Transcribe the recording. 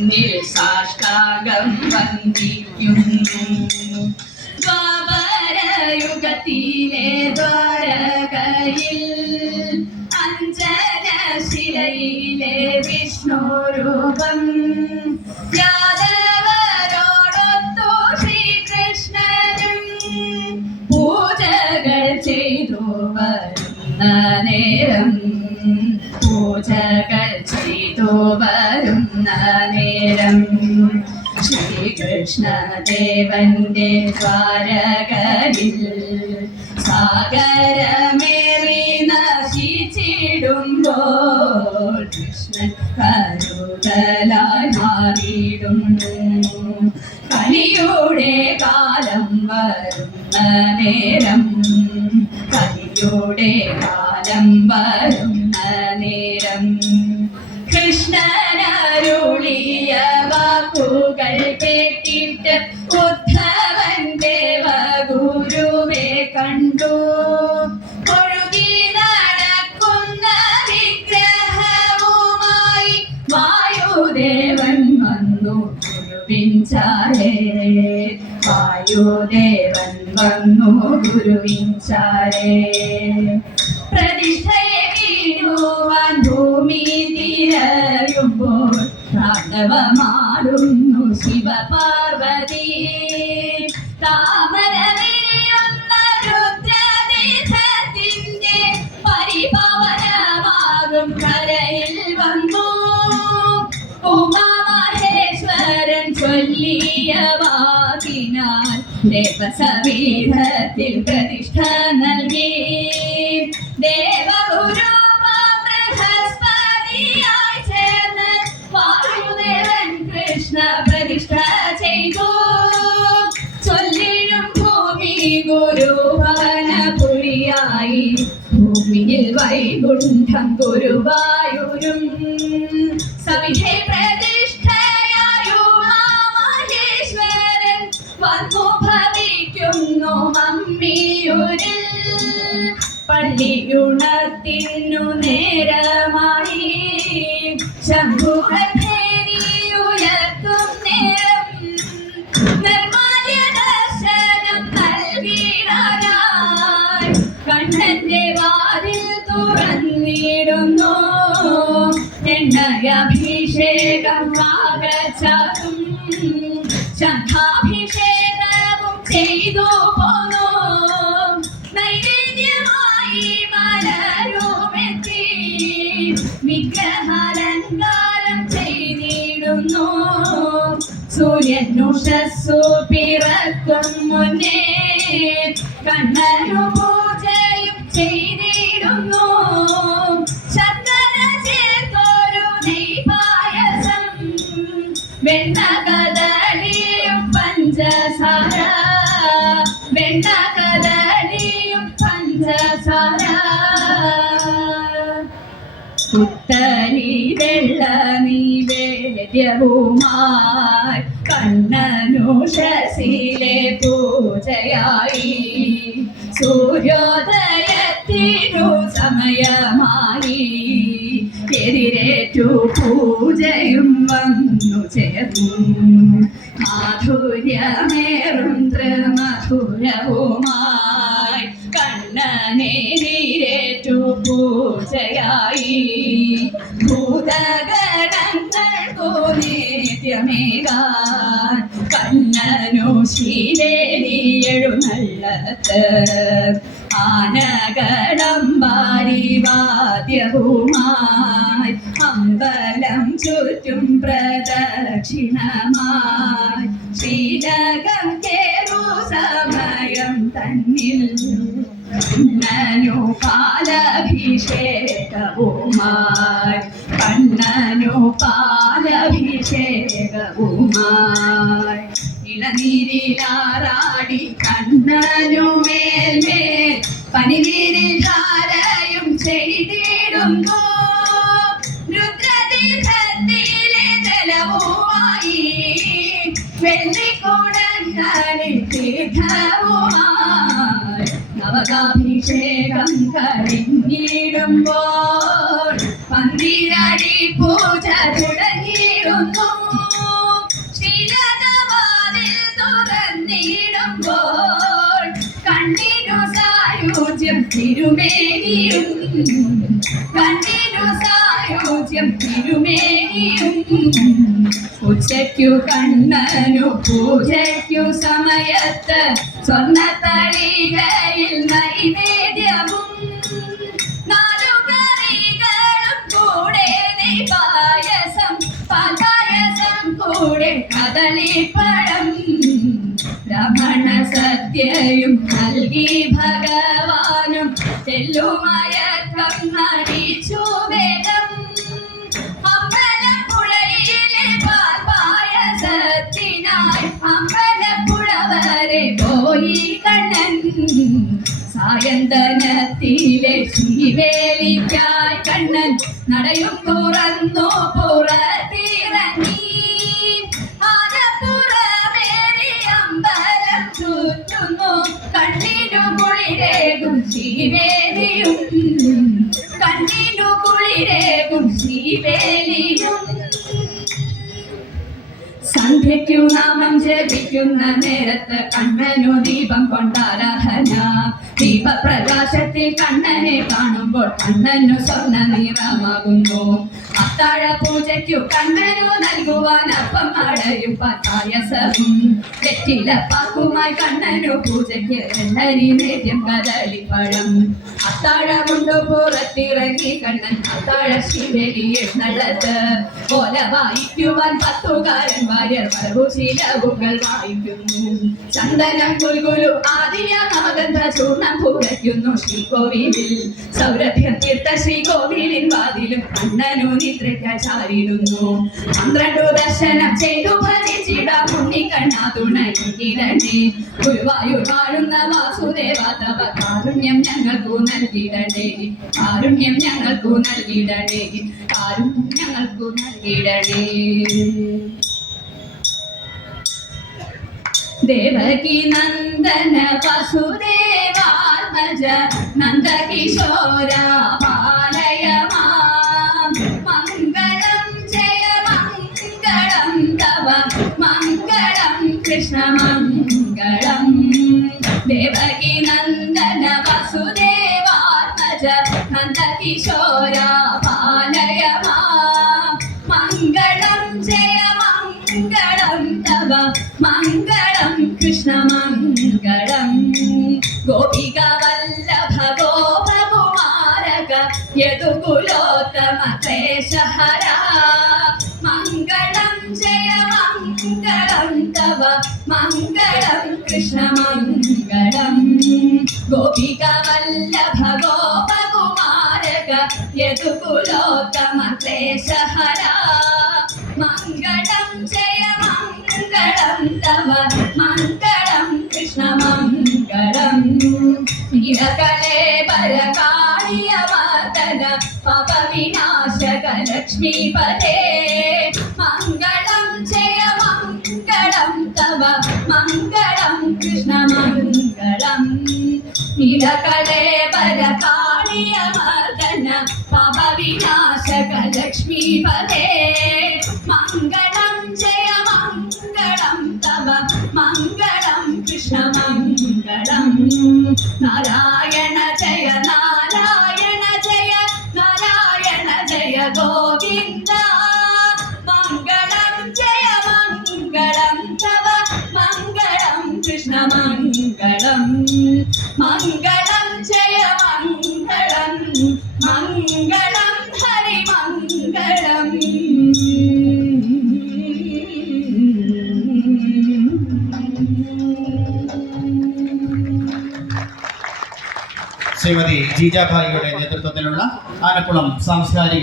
മുന്നിൽ സാഷ്ടാംഗം വന്ദിക്കുന്നു. ദ്വാപരയുഗത്തിലെ ദ്വാരകയിൽ അഞ്ജനശിലയിലെ വിഷ്ണുരൂപം യാദവരോടൊത്തു ശ്രീകൃഷ്ണനും പൂജകൾ ചെയ്തു വരുന്ന നേരം പൂജകൾ ചെയ്തു വരുന്ന നേരം ശ്രീകൃഷ്ണദേവന്റെ ദ്വാരകയിൽ സാഗരമേറി നശിച്ചിടുമ്പോൾ കൃഷ്ണൻ കരുതലായി മാറിയിടുന്നു. കലിയുടെ കാലം വരുന്ന നേരം കലിയുടെ കാലം വരുന്ന നേരം കൃഷ്ണനരുളിയ വാക്കുകൾ കേട്ടിട്ട് ഉദ്ധവൻ ദേവഗുരുവെ കണ്ടു. ഒഴുകി നടക്കുന്ന വിഗ്രഹവുമായി വായുദേവൻ വന്നു ഗുരുവിൻചാരേ. വായുദേവൻ വന്നു ഗുരുവിൻചാരേ. പ്രതിഷ്ഠയെ വീഴുവാൻ ഭൂമി തിരയുമ്പോൾ താണ്ഡവമാടുന്നു ശിവപാർവതി. താമര വിരിയുന്ന രുദ്രതീർത്ഥത്തിന്റെ പരിപാവനമാകും കരയിൽ വന്നു ഉമാമഹേശ്വരൻ ചൊല്ലിയ വാക്കിനാൽ ദേവസമീപത്തിൽ പ്രതിഷ്ഠ നൽകി. ദേവഗുരു ബൃഹസ്പതിയായി ചേർന്ന് വായുദേവൻ കൃഷ്ണ പ്രതിഷ്ഠ ചെയ്തു. ചൊല്ലിടും ഭൂമി ഗുരുഭവനപുരിയായി ഭൂമിയിൽ വൈകുണ്ഠം ഗുരുവായൂരും. സവിധേ പ്രതിഷ്ഠയായു മഹേശ്വരൻ വന്നു ഭവിക്കുന്നു മമ്മിയൂരിൽ. പള്ളിയുണർത്തിനു നേരമായി ശംഖുഹേരിയുയർത്തും നേരം നിർമാല്യ ദർശനം നൽകിടാനായി കണ്ണന്റെ വാതിൽ തുറന്നിടുന്നു. എണ്ണയഭിഷേകം വാഗച്ചാതും ശംഖാഭിഷേകവും ചെയ്തു പോന്നു. നൈവേദ്യമായി മലരുമെത്തി വിഗ്രഹാലങ്കാരം ചെയ്തിടുന്നു. സൂര്യനുഷസ്സു പിറക്കും മുന്നേ കണ്ണനു പൂജയും ചെയ്തിടുന്നു. ശർക്കര ചേർത്തൊരു നെയ്പായസം വെണ്ണ കദളിയും പഞ്ചസാര വെണ്ണ കദളിയും പഞ്ചസാര പുത്തരി വെള്ള നിവേദ്യവുമായി കണ്ണനുഷസിലെ പൂജയായി. സൂര്യോദയത്തിനു സമയമായി എതിരേറ്റു പൂജയും വന്നു ചേർന്നു. മാധുര്യമേറും ത്രിമധുരവുമായി കണ്ണനെതിരേറ്റു പൂജയായി. ഭൂതഗണങ്ങൾക്കു നിത്യമേകാൻ കണ്ണനു ശീലേരി എഴുന്നള്ളത്ത്. ആനകടം വാരിവാദ്യവുമായി അമ്പലം ചുറ്റും പ്രദക്ഷിണമായി ശ്രീലകം കേറു സമയം തന്നിൽ കണ്ണനു പാലഭിഷേകവുമായി കണ്ണനു പാലഭിഷേകവുമായി ഇളനീരിലാറാടി കണ്ണനു മേൽമേൽ പനിനീരിൽ ധാരയും ചെയ്തിടുന്നു. രുദ്രതീർത്ഥത്തിലെ ജലവുമായി വെള്ളിക്കൂടങ്ങളിൽ തീർത്ഥവുമായി നവകാഭിഷേകം കഴിഞ്ഞിടുമ്പോൾ മന്ദിരടി പൂജ തുടങ്ങിയിടുന്നു. ശീലകവാതിൽ തുറന്നിടുമ്പോൾ കണ്ണിനു സായുജ്യം തിരുമേനിയും, കണ്ണിനു സായുജ്യം തിരുമേനിയും. ഉച്ചയ്ക്കു കണ്ണനു പൂജയ്ക്കു സമയത്ത് സ്വർണ്ണത്തളികയിൽ നൈവേദ്യവും നാലുകറികളും കൂടെ നെയ്പായസം, പാൽപായസം കൂടെ കദളിപ്പഴം. രമണ സദ്യയും നൽകി ഭഗവാനും തെല്ലുമയക്കം നടിച്ചു വേഗം. അമ്പലപ്പുഴയിലെ പാൽപായസത്തിനായി അമ്പലപ്പുഴ വരെ പോയി കണ്ണൻ. സായന്തനത്തിലെ ശ്രീവേലിക്കായി കണ്ണൻ നടയും തുറന്നു പുറത്തിറങ്ങി. ആനപ്പുറമേറി അമ്പലം ചുറ്റുന്നു കണ്ണിനു കുളിരേകും ശ്രീവേലിയും, കണ്ണിനു കുളിരേകും ശ്രീവേലിയും. സന്ധ്യയ്ക്കു നാമം ജപിക്കുന്ന നേരത്ത് കണ്ണനു ദീപം കൊണ്ടാരാധന. ദീപപ്രകാശത്തിൽ കണ്ണനെ കാണുമ്പോൾ കണ്ണനു സ്വർണ്ണ നിറമാകുന്നു. അത്താഴ പൂജയ്ക്കു കണ്ണനു നൽകുവാൻ അപ്പം അടയും പായസവും വെറ്റിലപ്പാക്കുമായി കണ്ണനു പൂജയ്ക്ക് വെള്ളരി നേദ്യം കദളിപ്പഴം. അത്താഴമുണ്ടു പുറത്തിറങ്ങി കണ്ണൻ അത്താഴ ശിവലി എഴുന്നള്ളത്ത്. ഓല വായിക്കുവാൻ 10കാരൻ വാര്യർ മരഭൂശീലവുകൾ വായിക്കുന്നു. ചന്ദനം കുൽകുലു ആദിയ നവഗന്ധ ചൂർണം പുറയ്ക്കുന്നു ശ്രീകോവിലിൽ. സൗരഭ്യം തീർത്ത ശ്രീകോവിലിൻ വാതിലും കണ്ണനു നിദ്രയ്ക്കായി ചാരിടുന്നു. 12 ദർശനം ചെയ്തു ഭജിച്ചിടാം ഉണ്ണിക്കണ്ണാ തുണയിടണേ. ഗുരുവായൂർ വാഴുന്ന വാസുദേവ തവ കാരുണ്യം ഞങ്ങൾക്കു നൽകിടണേ, കാരുണ്യം ഞങ്ങൾക്കു നൽകിടണേ, കാരുണ്യം ഞങ്ങൾക്കു നൽകിടണേ. ദേവകി നന്ദന വസുദേവാത്മജ നന്ദകിശോര പാലയ മാം. മംഗളം ജയ മംഗളം തവ മംഗളം കൃഷ്ണ മംഗളം. ദേവകി നന്ദന വസുദേവാത്മജ നന്ദകിശോര പാലയ മാം. മംഗളം ജയ മംഗളം തവ മംഗളം കൃഷ്ണ മംഗളം. ഗോപിക വല്ലഭ ഗോപകുമാരക യദുകുലോത്തമ ക്ലേശഹര. മംഗളം ജയ മംഗളം തവ മംഗളം കൃഷ്ണ മംഗളം. ഗോപിക വല്ലഭ ഗോപകുമാരക യദുകുലോത്തമ ക്ലേശഹര. മംഗളം ജയ മംഗളം തവ മംഗളം കൃഷ്ണ മംഗളം. നീലകലേബര കാളിയ വർധന പവവിനാശക ലക്ഷ്മീപദേ. മംഗളം ജയ മംഗളം തവ മംഗളം കൃഷ്ണ മംഗളം. നീലകലേബര കാളിയ വർധന പവവിനാശക ലക്ഷ്മീപദേ. മംഗളം ജയ മംഗളം തവ മംഗളം കൃഷ്ണ മംഗളം. നാരായണ ജയ നാരായണ ജയ നാരായണ ജയ ഗോവിന്ദ. മംഗളം ജയ മംഗളം തവ മംഗളം കൃഷ്ണ മംഗളം. മംഗളം ജയ മംഗളം മംഗളം ഹരി മംഗളം. ശ്രീമതി ജീജാഭായിയുടെ നേതൃത്വത്തിലുള്ള ആനക്കുളം സാംസ്കാരിക